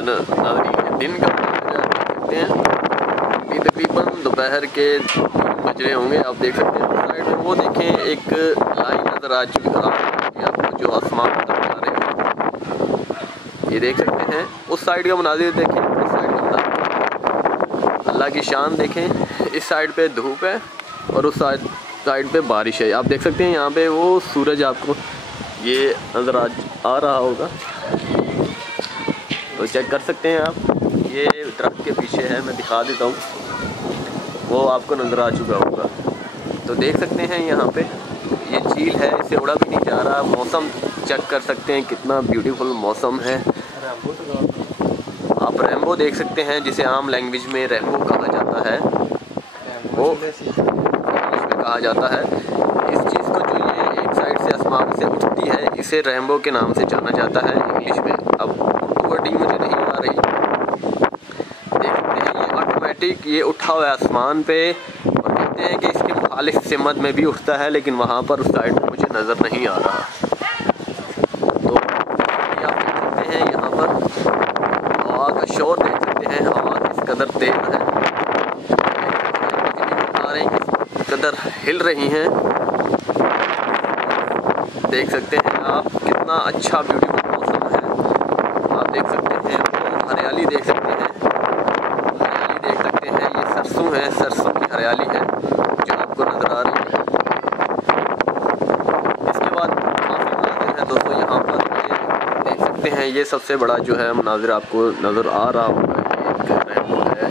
दिन का देखते हैं, अभी तकरीबन दोपहर के बज रहे होंगे। आप देख सकते हैं साइड में वो देखें एक लाइन नज़र आ चुकी है आपको, जो आसमान तक जा रहे हैं, ये देख सकते हैं। उस साइड का मनाजिर देखें, इस साइड का मनाजिर, अल्लाह की शान देखें। इस साइड पे धूप है और उस साइड पे बारिश है। आप देख सकते हैं यहाँ पे वो सूरज आपको ये नज़र आ रहा होगा, तो चेक कर सकते हैं आप। ये दरख्त के पीछे है, मैं दिखा देता हूँ, वो आपको नज़र आ चुका होगा। तो देख सकते हैं यहाँ पे ये झील है, इससे उड़ा भी नहीं जा रहा। मौसम चेक कर सकते हैं, कितना ब्यूटीफुल मौसम है। आप रेनबो देख सकते हैं, जिसे आम लैंग्वेज में रेनबो कहा जाता है, वो इंग्लिश में कहा जाता है। इस चीज़ को जो ये एक साइड से आसमान से उठती है, इसे रेनबो के नाम से जाना जाता है इंग्लिश में। अब वर्डिंग मुझे नहीं आ रही। देख सकते हैं ये ऑटोमेटिक ये उठा हुआ है आसमान पे, और कहते हैं कि इसके मुखालिफ सिमत में भी उठता है, लेकिन वहाँ पर उस साइड मुझे नज़र नहीं आ रहा। तो ये आप देख सकते हैं यहाँ पर हवा का शोर देख सकते हैं, हवा किस कदर तेज है, आ रहे हैं किस कदर हिल रही हैं। देख सकते हैं आप कितना अच्छा ब्यूटीफुल मौसम है। आप देख सकते हैं हरियाली देख सकते हैं, हरियाली देख सकते हैं। ये सरसों है, सरसों की हरियाली है जो आपको नज़र आ रही है। इसके बाद काफ़ी मनाजिर हैं दोस्तों यहाँ पर, ये देख सकते हैं। ये सबसे बड़ा जो है मनाजिर आपको नज़र आ रहा होगा, ये एक रेनबो है।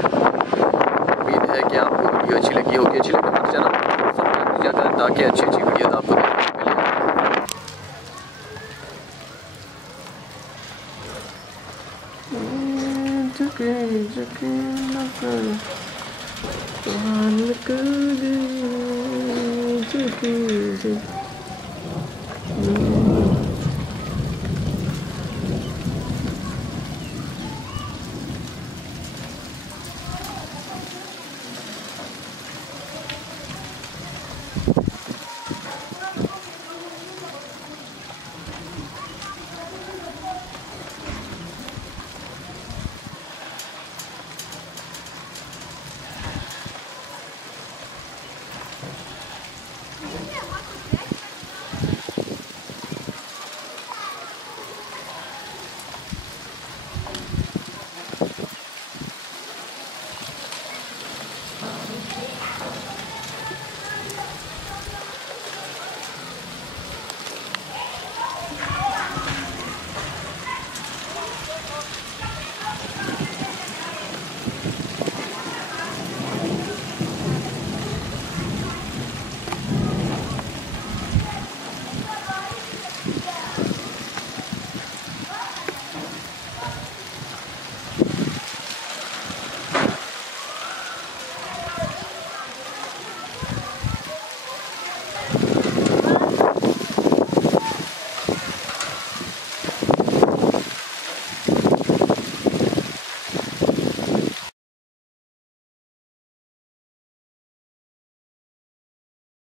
उम्मीद है कि आपको वीडियो अच्छी लगी होगी। अच्छी लगी तो चैनल सब्सक्राइब कीजिएगा ताकि अच्छी अच्छी वीडियोज़ आपको मिले।